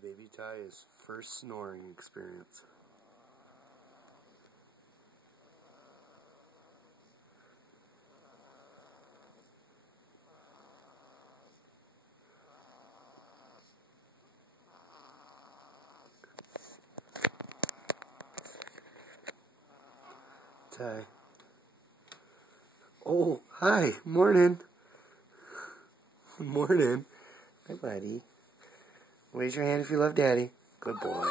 baby Ty's first snoring experience. Ty. Oh, hi. Morning. Morning. Hi, buddy. Raise your hand if you love Daddy. Good boy.